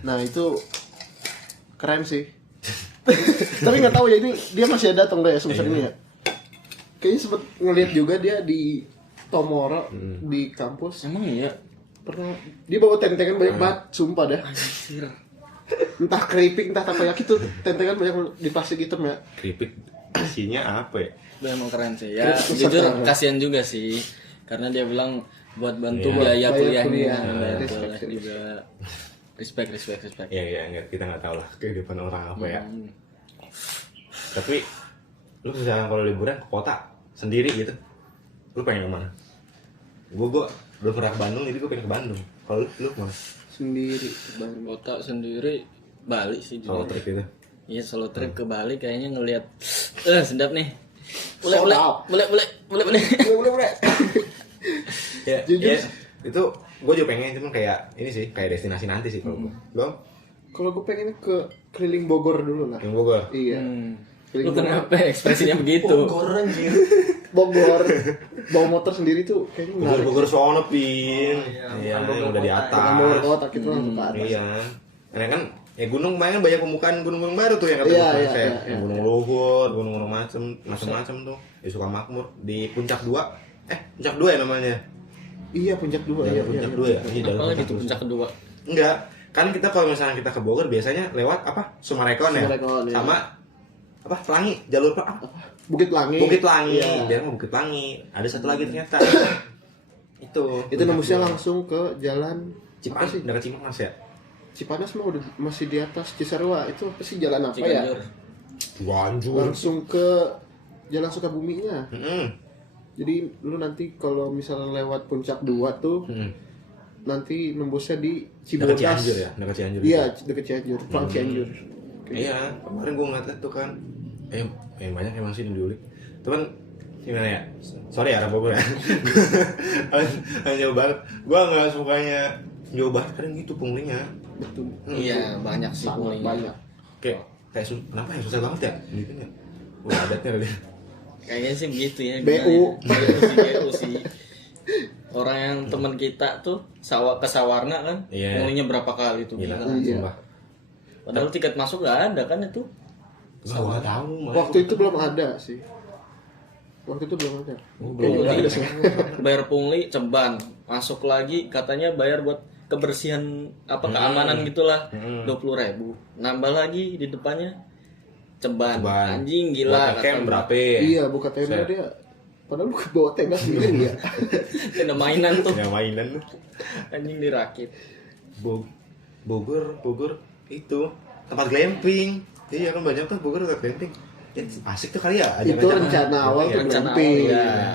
Nah itu keren sih. Tapi nggak tahu ya ini dia masih ada atau enggak ya semester ini ya. Kayaknya sempet ngeliat juga dia di Tomoro di kampus. Emang iya? Pernah dia bawa tentengan banyak banget, sumpah dah. Anjir. Entah keripik, entah takoyaki tuh tentengan banyak di plastik hitam ya. Keripik isinya apa ya? Itu emang keren sih. Ya, Terus jujur sekarang. kasihan juga sih. Karena dia bilang buat bantu Iya. biaya Biaya kuliahnya. kuliah. Betul, Respect. juga. Respect. Iya, enggak, kita nggak tahu lah kehidupan orang apa ya. Tapi lu misalnya kalau liburan ke kota sendiri gitu, lu pengen kemana? Gue belum pernah ke Bandung, jadi gue pengen ke Bandung. Kalau lu kemana? Sendiri bang. Kota sendiri Bali sih Solo juga. trip itu. Iya, solo trip ke Bali kayaknya ngelihat sedap nih. Sold out. Boleh. Boleh. Ya, Jujur. ya, itu gue juga pengen, cuman kayak ini sih, kayak destinasi nanti sih kalau gue. Belum? Kalau gue pengen ke keliling Bogor dulu lah. Yang Bogor. Iya. Lu kenapa ekspresinya begitu? anjir. Bogor. Bawa motor sendiri tuh kayaknya menarik. Bogor sono pin. Iya, yang udah di atas. Bukan Bogor kota kita langsung ke atas. Iya. Karena kan ya gunung kemarin banyak pembukaan gunung-gunung baru tuh yang kata Iya, Gunung iya, Konsep. iya. Yang Gunung Luhur, gunung-gunung macem-macem tuh. Di Sukamakmur, di Puncak 2. Puncak 2 ya namanya. Iya puncak 2 Jalan ya. Puncak 2 ya. Iya, jalan Apalagi Puncak tuh 2. puncak kedua. Enggak. Kan kita kalau misalnya kita ke Bogor biasanya lewat apa? Sumarekon ya. Sumarekon, iya. Sama apa? Pelangi, jalur apa? Bukit Pelangi. Bukit Pelangi. Iya. Dia mau Bukit Pelangi. Ada satu lagi ternyata. Itu nembusnya langsung ke jalan apa Cipanas, sih? dekat Cipanas ya. Cipanas mah udah masih di atas Cisarua. Itu apa sih jalan apa ya? Ciganjur. Cianjur. Langsung ke Jalan Sukabuminya. Jadi lu nanti kalau misalnya lewat puncak 2 tuh nanti nembusnya di Dekat Cibodas. Cianjur ya, dekat Cianjur. Iya, deket Cianjur, Pelang Cianjur. Iya, kemarin gue ngeliat tuh kan. Banyak emang sih yang diulik. Teman gimana ya? Sorry ya, Bogor ya. Hanya jauh banget. Gue nggak sukanya jauh banget kadang gitu punglinya. Betul. Iya, banyak sih Sangat pulingnya. banyak. Kenapa ya susah banget ya? Gitu ya. Udah adatnya kali. Kayaknya sih begitu ya. BU. BU sih. Orang yang teman kita tuh ke Sawarna kan, Iya. pulingnya berapa kali tuh? Gila, Gila. Iya. sumpah. Padahal tiket masuk nggak ada kan itu? Gua nggak tahu. Waktu itu belum ada sih. Waktu itu belum ada. belum Kayaknya ada. udah sih. Bayar pungli ceban, masuk lagi katanya bayar buat kebersihan apa keamanan gitulah 20.000. Nambah lagi di depannya ceban. Ceban. Anjing gila. Buat camp berapa? Iya, buka tenda Set. dia. Padahal lu bawa tenda sendiri ya. Ada mainan tuh. Ya mainan tuh. Anjing dirakit. Bogor itu tempat glamping. Iya kan banyak tuh Bogor tempat glamping. Ya, asik tuh kali ya. Itu rencana awal tuh Rencana glamping. awal,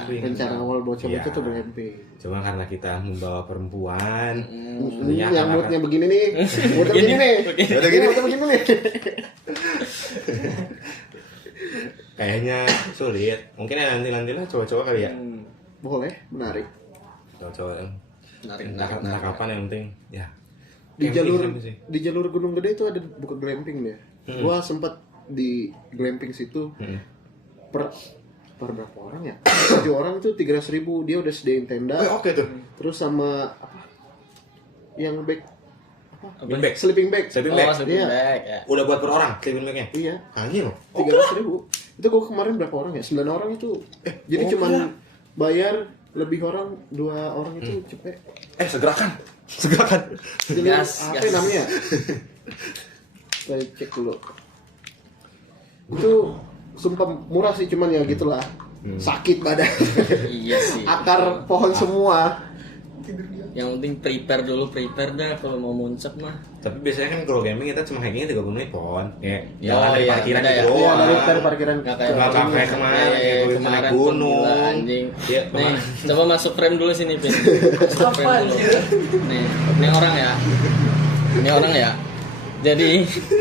ya. Rencana awal bocah-bocah Iya. tuh glamping. Cuma karena kita membawa perempuan. Ini yang moodnya begini nih. Moodnya begini nih. Moodnya gini. Moodnya begini nih. Kayaknya sulit. Mungkin ya nanti lah cowok-cowok kali ya. Boleh, menarik. Cowok-cowok yang Narik. entah kapan yang penting ya. Di Camping jalur sama sih. di jalur Gunung Gede itu ada buka glamping deh. Gua sempat di glamping situ per berapa orang ya? 7 orang itu 300.000 dia udah sediain tenda. Oke tuh. Terus sama apa? Yang bag Sleeping bag. sleeping bag. Sleeping Oh, bag. sleeping Iya. bag ya. Udah buat per orang sleeping bagnya. Iya, Anjir loh. 300.000. Itu gua kemarin berapa orang ya? 9 orang itu. Jadi cuman bayar lebih orang 2 orang itu cepet. Segerakan. Jadi Gas, apa gas. namanya? Saya cek dulu. Itu sumpah murah sih cuman ya gitulah. Sakit badan. Iya sih. Akar pohon semua. Yang penting prepare dah kalau mau muncak mah. Tapi biasanya kan kalau camping kita cuma hikingnya 30 menit pon. Kayak Ya, jalan dari iya, parkiran beda gitu ya. doang. Iya, dari parkiran. Nggak ke- Nggak kayak kemarin, kayak gue bisa naik tuh gunung. gila, anjing. Iya, Nih, kemarin. coba masuk frame dulu sini, Pin. Masuk frame dulu. Nih orang ya. Ini orang ya. Jadi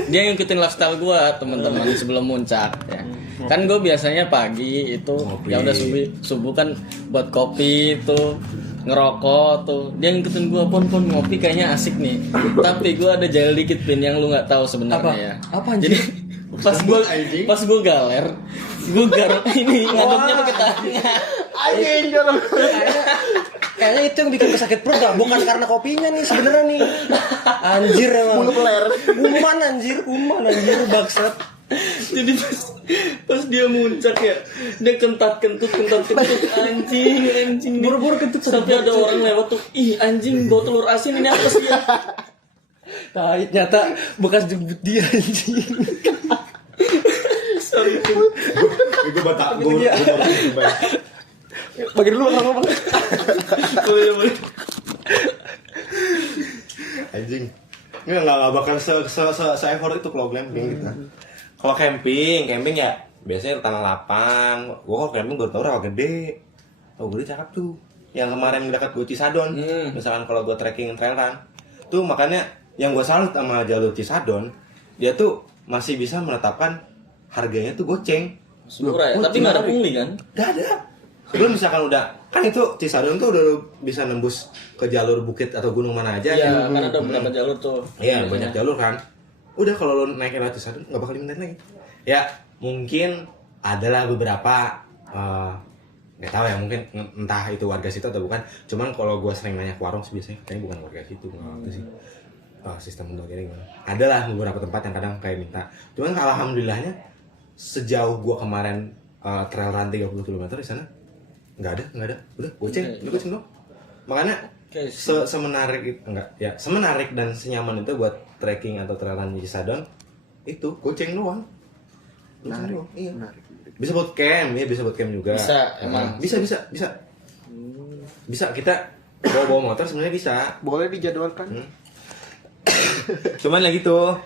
dia ngikutin lifestyle gua, teman-teman, sebelum muncak ya. Kan gue biasanya pagi itu Ngopi. ya udah subuh kan buat kopi itu ngerokok tuh. Dia ngikutin gua pon ngopi kayaknya asik nih. Tapi gua ada jail dikit Pin yang lu nggak tahu sebenarnya ya. Apa, anjing? Jadi pas gua galer, gua garuk ini ngaduknya tuh ke tengah. Anjing jorok. Kayaknya itu yang bikin sakit perut dah, bukan karena kopinya nih sebenarnya nih. Anjir emang. Mulu peler. Kuman anjir bangsat. Jadi pas dia muncak ya, dia kentut anjing. Buru-buru kentut Sampai ada orang lewat tuh, ih anjing bawa telur asin ini apa sih ya? Nah, ternyata bekas jemput dia anjing. Sorry tuh. Itu batak gue baru coba. Bagi dulu Bang ngomong. Boleh. Anjing. Ini nggak bakal se-effort itu kalau glamping gitu. Kalau camping ya biasanya tanah lapang. Gua kalau camping baru tau rawa gede. Rawa gede cakep tuh. Yang kemarin dekat gue Cisadon. Misalkan kalau gua trekking trail run, tuh makanya yang gua salut sama jalur Cisadon, dia tuh masih bisa menetapkan harganya tuh goceng. Murah ya, tapi nggak ada pungli kan? Gak ada. Sebelum misalkan udah kan itu Cisadon tuh udah bisa nembus ke jalur bukit atau gunung mana aja. Iya, kan ada beberapa jalur tuh. Iya, banyak jalur kan. Udah kalau lo naik lewat Cisadon nggak bakal dimintain lagi. Ya mungkin adalah beberapa nggak tahu ya, mungkin entah itu warga situ atau bukan. Cuman kalau gue sering nanya ke warung sih biasanya kayaknya bukan warga situ, nggak ngerti sih. Sistem blokirnya gimana? Adalah beberapa tempat yang kadang kayak minta. Cuman alhamdulillahnya sejauh gue kemarin trail run 30 km di sana nggak ada. Udah goceng dong. Makanya semenarik itu semenarik dan senyaman itu buat trekking atau trail run di Cisadon itu goceng doang. Iya. Bisa buat camp, ya bisa buat camp juga. Bisa, emang. Bisa. Bisa kita bawa motor sebenarnya bisa. Boleh dijadwalkan. Cuman lagi tuh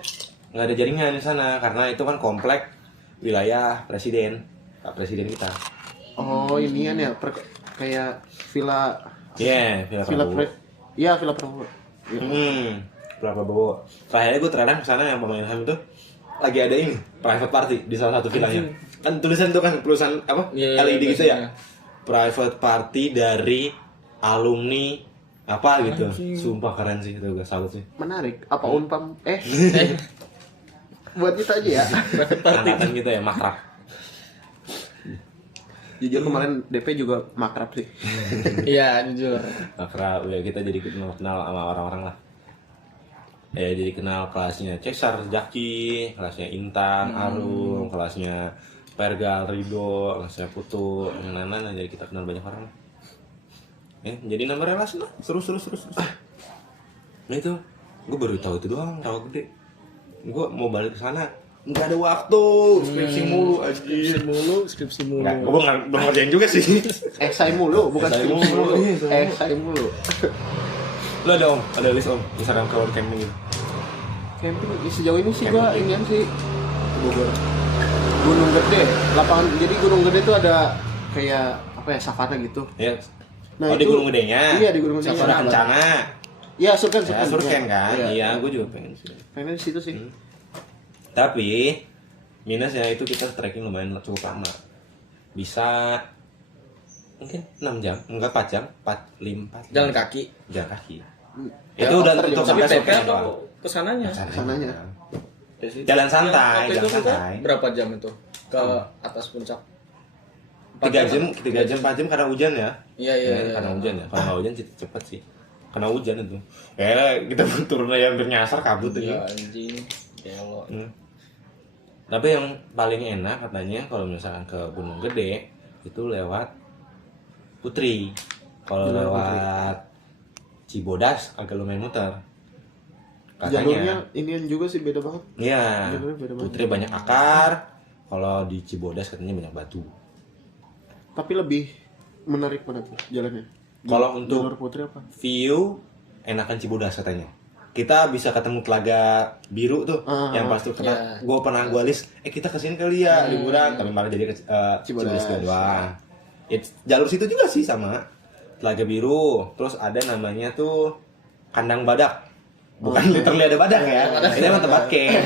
nggak ada jaringan di sana karena itu kan komplek wilayah presiden, Pak Presiden kita. Oh, ini kan ya kayak villa Iya, Villa Prabowo. Villa Prabowo. Villa Prabowo. Terakhirnya gue terkadang kesana yang pemain HAM itu lagi ada ini private party di salah satu villanya. Kan tulisan tuh kan tulisan apa? Iya, LED gitu ya. tulisannya. Private party dari alumni apa gitu. Sumpah keren sih itu, gue salut sih. Menarik. Apa Unpam? Buat kita aja ya. Angkatan gitu ya, makrab. Jujur kemarin DP juga makrab sih. Iya, jujur. Makrab ya, kita jadi kenal sama orang-orang lah. Ya jadi kenal kelasnya Cesar, Jaki, kelasnya Intang, Arum, kelasnya Pergal, Rido, kelasnya Putu, yang lain-lain. Jadi kita kenal banyak orang lah. Jadi nambah relasi lah, seru. Nah itu, gue baru tahu itu doang, Rawa Gede. Gue mau balik ke sana, nggak ada waktu, skripsi mulu, Skripsi mulu. Nggak, gue belum ngerjain juga sih. Esai mulu, bukan Esai skripsi mulu. mulu. Esai mulu. Lo ada om, ada list om, misalkan kalau camping gitu. Camping sejauh ini sih gua ingin sih Bogor. Gunung Gede, lapangan. Jadi Gunung Gede tuh ada kayak apa ya, savana gitu. Ya. Nah, Di itu- Gunung Gedenya. Iya, di Gunung Gedenya. Savana Kencana. Iya, surken. Ya, surken kan. Iya. Iya, gue juga pengen sih. Pengen di situ sih. Tapi minusnya itu kita trekking lumayan cukup lama. Bisa mungkin 6 jam, enggak 4 jam, 4 Jalan kaki. Jalan kaki. Ya, Itu udah motor untuk juga. Tapi sampai PP surken atau doang. kesananya? Kesananya. Jalan santai, Waktu itu jalan kita santai. berapa jam itu ke atas puncak? 3 jam, 4 jam karena hujan ya. Iya. Karena hujan ya. Kalau nggak hujan cepet sih. Karena hujan itu. Kita turun aja hampir nyasar, kabut Iya, aja. anjing. Gelo. Tapi yang paling enak katanya kalau misalkan ke Gunung Gede itu lewat Putri. Kalau lewat Cibodas agak lumayan muter. Jalurnya inian juga sih beda banget. Iya. Jalurnya beda banget. Putri banyak akar. Kalau di Cibodas katanya banyak batu. Tapi lebih menarik mana tuh jalannya? Kalau untuk Jalur Putri apa? view enakan Cibodas katanya. Kita bisa ketemu telaga biru tuh yang pas tuh kena. Iya. Gue list. Kita kesini kali ya liburan, tapi malah jadi ke Cibodas doang. Jalur situ juga sih sama. Telaga biru. Terus ada namanya tuh kandang badak. Bukan literally ada badak ya. Ini emang tempat camp.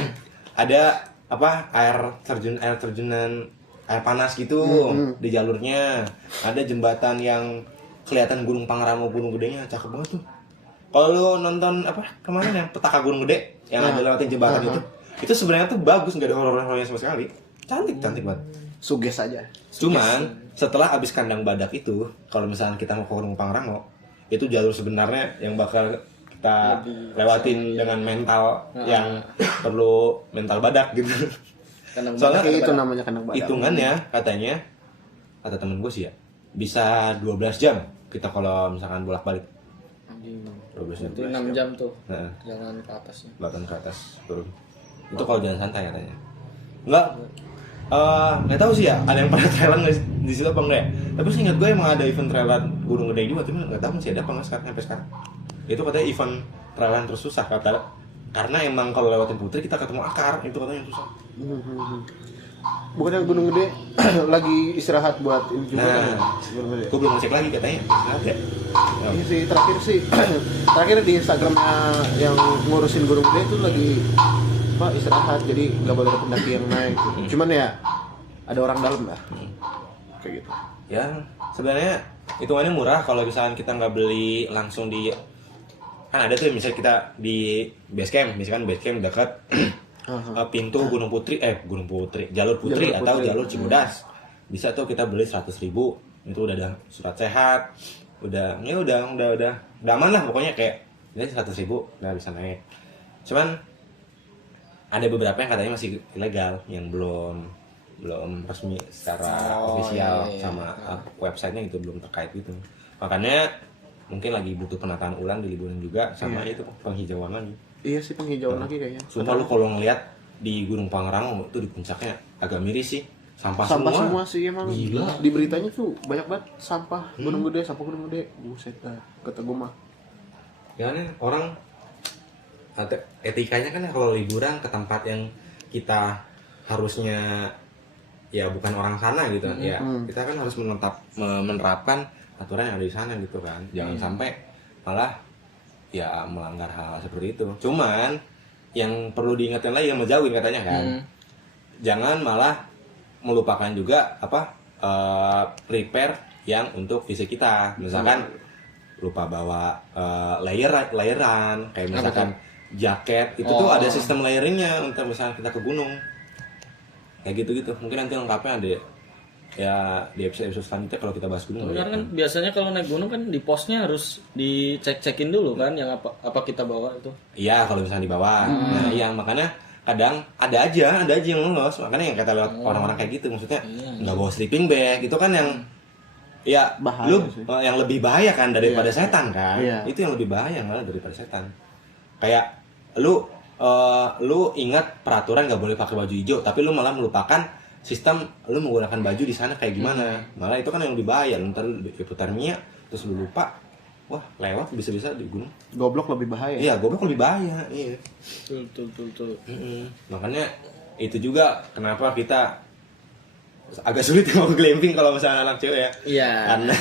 Ada apa air terjunan air panas gitu di jalurnya. Ada jembatan yang kelihatan Gunung Pangrango, Gunung Gedenya, cakep banget tuh. Kalau lu nonton apa kemarin yang Petaka Gunung Gede yang ada lewatin jembatan itu sebenarnya tuh bagus, nggak ada horor-horornya sama sekali. Cantik banget. suges aja. Cuman setelah abis kandang badak itu, kalau misalnya kita mau ke Gunung Pangrango, itu jalur sebenarnya yang bakal kita lewatin dengan mental yang perlu mental badak gitu. Kandang Soalnya Tapi itu namanya kandang badak. hitungannya katanya, kata temen gue sih ya, bisa 12 jam kita kalau misalkan bolak-balik. anjing. 12 jam. Itu 6 jam tuh Nah, jalan ke atasnya. 8 ke atas turun. Itu kalau jalan santai katanya. Nggak tahu sih ya, ada yang pernah trailan di situ apa enggak ya? Tapi seingat gue emang ada event trailan Gunung Gede juga, tapi nggak tahu masih ada apa nggak sekarang sampai sekarang. Itu katanya event trailan tersusah karena emang kalau lewatin Putri kita ketemu akar, itu katanya yang susah. Bukannya Gunung Gede lagi istirahat buat ini juga kan? Nah, Gunung Gede. gue belum ngecek lagi katanya. Ada. Iya sih, terakhir di Instagramnya yang ngurusin Gunung Gede itu lagi istirahat, jadi nggak boleh ada pendaki yang naik gitu. Cuman ya ada orang dalam lah kayak gitu. Ya sebenarnya hitungannya murah kalau misalkan kita nggak beli langsung di, kan ada tuh misalnya kita di base camp, misalkan base camp dekat pintu Gunung Putri, Jalur Putri Jalur atau Putri. Jalur Cibodas, bisa tuh kita beli 100.000, itu udah ada surat sehat, udah aman lah pokoknya, kayak ini 100.000 udah bisa naik. Cuman ada beberapa yang katanya masih ilegal, yang belum resmi secara ofisial sama websitenya gitu, belum terkait gitu. Makanya mungkin lagi butuh penataan ulang di liburan juga, sama itu penghijauan lagi. Iya sih, penghijauan lagi kayaknya. Sumpah lu kalau ngeliat di Gunung Pangrango itu di puncaknya agak miris sih, sampah Semua sih emang. Gila. Di beritanya tuh banyak banget sampah Gunung Gede, Gunung Gede. Buset dah, kata gue mah. Ya kan orang etikanya kan kalau liburan ke tempat yang kita harusnya ya bukan orang sana gitu, ya kita kan harus menerapkan aturan yang ada di sana gitu kan, jangan sampai malah ya melanggar hal seperti itu. Cuman yang perlu diingatkan lagi, yang menjauhin katanya kan, jangan malah melupakan juga prepare yang untuk fisik kita, misalkan lupa bawa layeran kayak misalkan jaket itu tuh ada sistem layeringnya untuk misalnya kita ke gunung kayak gitu. Mungkin nanti lengkapnya ada ya di episode selanjutnya kalau kita bahas gunung. Karena kan biasanya kalau naik gunung kan di posnya harus dicek-cekin dulu kan yang apa kita bawa itu. Iya, kalau misalnya di bawah. Nah, iya makanya kadang ada aja yang lolos. Makanya yang kata lewat orang-orang kayak gitu, maksudnya nggak bawa sleeping bag, itu kan yang ya Bahaya lu sih. yang lebih bahaya kan daripada setan kan. Iya. Itu yang lebih bahaya malah daripada setan. Kayak lu ingat peraturan nggak boleh pakai baju hijau, tapi lu malah melupakan sistem lu menggunakan baju di sana kayak gimana. Malah itu kan yang lebih bahaya. Ntar lu hipotermia terus lu lupa, wah lewat bisa-bisa di gunung. Goblok lebih bahaya. Iya, goblok lebih bahaya. Iya. Betul. Makanya itu juga kenapa kita agak sulit mau glamping kalau misalnya anak cewek ya. Iya. Karena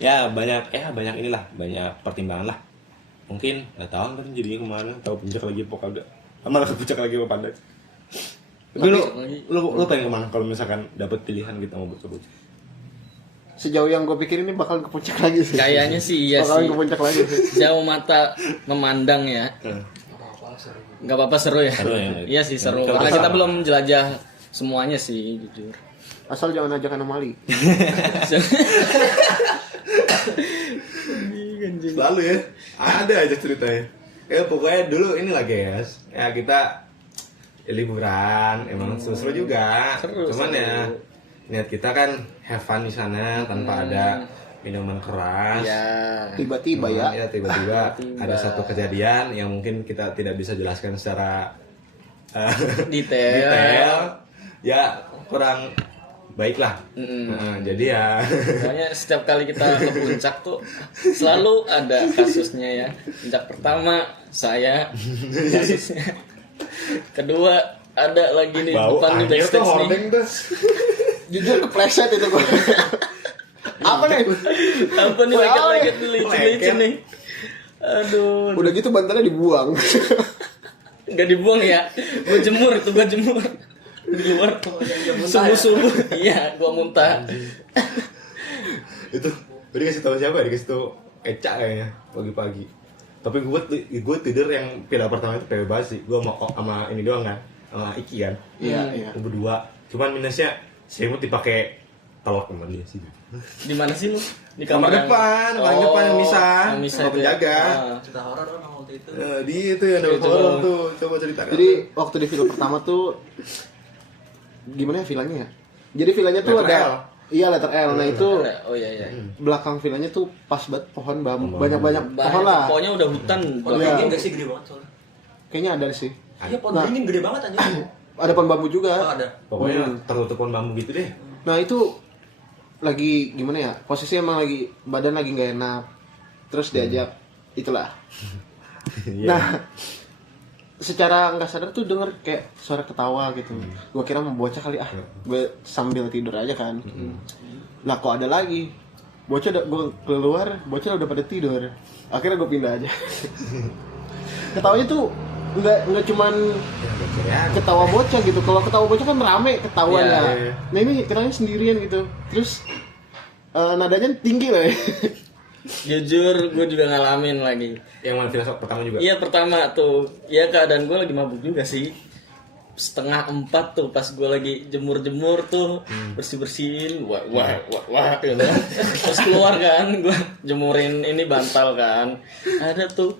ya banyak inilah, banyak pertimbangan lah. Mungkin nggak tahu kan jadinya kemana, tahu puncak lagi apa kagak. Malah ke puncak lagi apa pada. Tapi lu pengen kemana kalau misalkan dapat pilihan kita mau ke puncak? Sejauh yang gue pikir ini bakal ke puncak lagi sih. Kayaknya sih iya Bakalan sih. ke puncak lagi sih. Jauh mata memandang ya. Nggak apa-apa seru ya. Seru ya. Iya sih seru. Kalau Karena kita kita sama. belum jelajah semuanya sih jujur. Asal jangan ajak anomali. Selalu ya, ada aja ceritanya. Ya pokoknya dulu inilah guys, ya kita liburan, emang seru-seru juga. Cuman ya niat kita kan have fun di sana tanpa ada minuman keras. Ya. Tiba-tiba ya. Ya tiba-tiba ada satu kejadian yang mungkin kita tidak bisa jelaskan secara Detail. Ya kurang baik lah. Nah, jadi ya Makanya setiap kali kita ke puncak tuh selalu ada kasusnya ya. Puncak pertama saya kasusnya. Kedua ada lagi nih bau depan di anjir tuh backstage nih. hordeng tuh. Jujur kepleset itu gue. Apa nih? Apa nih lagi licin nih. Aduh, Udah gitu bantalnya dibuang. nggak dibuang ya. Gua jemur di luar subuh-subuh. Iya, gua muntah. Itu dikasih tahu siapa? Dikasih tahu Eca kayaknya pagi-pagi. Tapi gue tidur yang pilar pertama itu bebas sih. Gue sama ini doang kan, sama Iki kan. Iya. Berdua. Cuman minusnya selimut dipakai telok sama dia sih. Di mana sih lu? Di Kamar yang- depan, paling depan yang bisa. yang bisa Sama itu ya. penjaga. Ah. Cerita horor dong waktu itu. Di itu yang ada Itu. horor tuh, coba ceritakan. Jadi waktu di film pertama tuh gimana ya villanya ya? Jadi villanya tuh Letter ada L. iya letter L. Nah itu Oh iya iya. belakang villanya tuh pas banget pohon bambu, banyak-banyak pohon lah. Pokoknya udah hutan. Pohon Iya. beringin gak sih gede banget soalnya? Kayaknya ada sih. Iya pohon Nah. beringin gede banget anjing. Ada pohon bambu Oh juga. ada. Pokoknya tertutup pohon bambu gitu deh. Nah itu lagi gimana ya? Posisi emang lagi badan lagi nggak enak. Terus diajak itulah. Iya. Nah secara nggak sadar tuh denger kayak suara ketawa gitu. Gua kira mau bocah kali gue sambil tidur aja kan. Lah kok ada lagi. Bocah udah gue keluar, bocah udah pada tidur. Akhirnya gue pindah aja. Ketawanya tuh nggak cuman Ya, ketawa bocah gitu. Kalau ketawa bocah kan rame ketawanya. Iya, iya. Nah ini ketawanya sendirian gitu. Terus nadanya tinggi loh. Jujur gue juga ngalamin lagi. yang mana filsafat pertama juga. Iya pertama tuh, ya keadaan gue lagi mabuk juga sih. 3:30 tuh pas gue lagi jemur-jemur tuh bersih-bersihin, wah gitu. Terus keluar kan, gue jemurin ini bantal kan, ada tuh.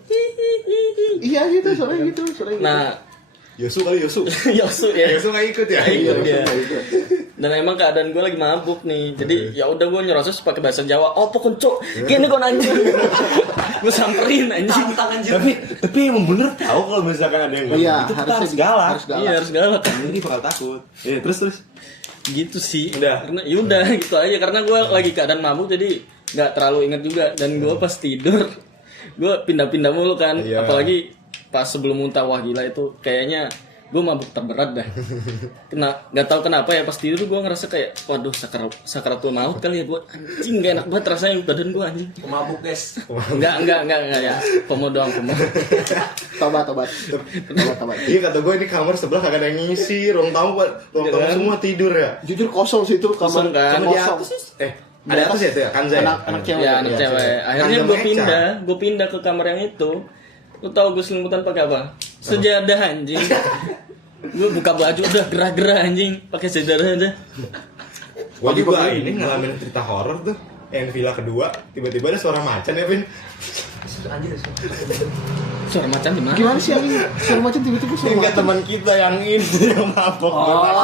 Iya gitu, suaranya gitu. Nah, Yosu kali Yosu. Yosu ya. Yosu nggak ikut ya? Ikut dia. suaranya gitu. Dan emang keadaan gue lagi mabuk nih, jadi ya udah gue nyerocos pakai bahasa Jawa. Oh pokoknya gini kok anjing. Gue samperin anjing. Tantang anjir. Tapi emang bener tahu kalau misalkan ada yang gak Iya, itu kita harusnya harus galak. harus galak. Iya harus galak. Ini bakal takut. Iya, terus. Gitu sih. Udah. Karena yaudah gitu aja karena gue lagi keadaan mabuk jadi nggak terlalu inget juga dan gue pas tidur gue pindah-pindah mulu kan. Iya. Apalagi pas sebelum muntah wah gila itu kayaknya gue mabuk terberat dah. Nggak tahu kenapa ya pas tidur gue ngerasa kayak waduh sakaratul maut kali ya gue anjing gak enak banget rasanya badan gue anjing. Pemabuk guys. Enggak ya. Komo doang komo. Tobat. Iya kata gue di kamar sebelah kagak ada yang ngisi, ruang tamu semua tidur ya. Jujur kosong sih itu kamar. Kosong kan? Sama di atas ada atas ya tuh ya, Kanza ya? Anak cewek. Ya anak Iya, cewek. cewek. Akhirnya Kanza gue pindah ke kamar yang itu. Lu tau gue selimutan pakai apa? Sejadah anjing. Gue buka baju udah gerah-gerah anjing, pakai sejadah aja. Gue juga ini ngalamin cerita horor tuh. Yang villa kedua, tiba-tiba ada suara macan ya, Vin. Anjir. Suara macan di mana? Gimana sih anjing? Suara macan tiba-tiba suara Enggak macan. teman kita yang ini yang mabok.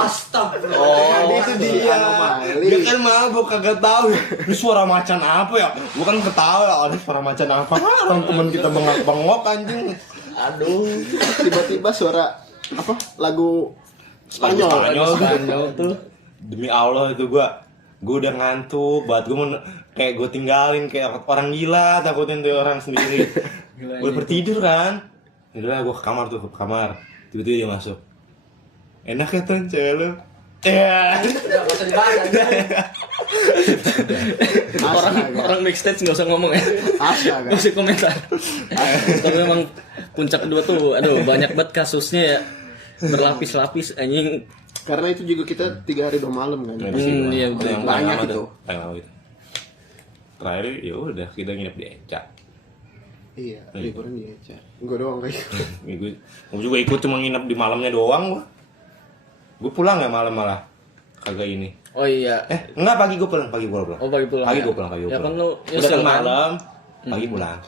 Astagfirullah. Itu dia. anomali. Dia kan mabok kagak tahu. Ini suara macan apa ya? Bukan ketawa ya, ada suara macan apa? Orang teman kita bengok-bengok anjing. Aduh. Tiba-tiba suara apa? Lagu Spanyol. Spanyol tuh. Demi Allah itu gua udah ngantuk banget, kayak gue tinggalin kayak orang gila, takutin tuh orang sendiri. Gila, Udah bertidur kan, yaudah gue ke kamar, tiba-tiba dia masuk. Enak ya Ton, cewek lu? Iya. Enggak usah dibahas anjir. Orang backstage nggak usah ngomong ya. Astaga. Nggak usah komentar. Tapi memang puncak kedua tuh, aduh banyak banget kasusnya ya. Berlapis-lapis anjing. Karena itu juga kita 3 hari 2 malam kan. Iya betul. Yang Banyak lama itu. tuh. Yang lama itu. Terakhir ya udah kita nginep di Eca. Iya, liburan di Eca. Gue doang kayak gitu. Gue juga ikut cuma nginep di malamnya doang gua. Gue pulang ya malam malah. Kagak ini. Oh iya. Enggak pagi gue pulang. Oh pagi pulang. Pagi ya? gue pulang. Ya kan lu Udah nyusul kan kan? malam, pagi pulang.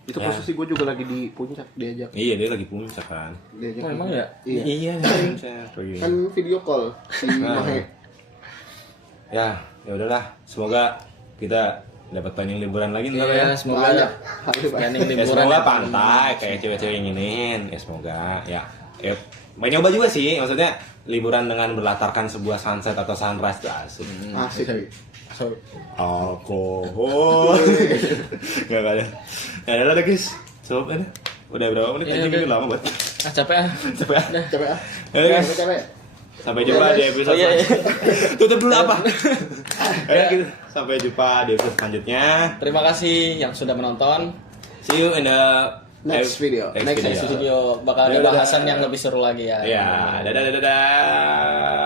Itu Ya. posisi gue juga lagi di puncak diajak. Iya dia lagi puncak kan. Diajak. Oh emang ya? Iya. Iya puncak. Kan video call si Nah. Mahe. Ya udahlah. Semoga kita dapat planning liburan lagi ntar Iya, ya. semoga Banyak. planning Ya liburan. semoga ya. pantai kayak cewek-cewek yang inginin. Ya semoga ya. Main nyoba juga sih. Maksudnya liburan dengan berlatarkan sebuah sunset atau sunrise tuh asik. Asik. Alkohol. Gak ada. Ya udah guys. Sob ini. Udah berapa menit? Iya, Anjing udah. ini lama banget. Ah capek ah. Capek ya? Capek ah. Oke, guys. Capek. Sampai jumpa di episode Oh, iya, iya. selanjutnya. Tutup dulu apa? Ayo gitu. Sampai jumpa di episode selanjutnya. Terima kasih yang sudah menonton. See you in the Next video. Next video bakal ada Dadah. bahasan yang lebih seru lagi ya. Ya, dadah dadah dadah.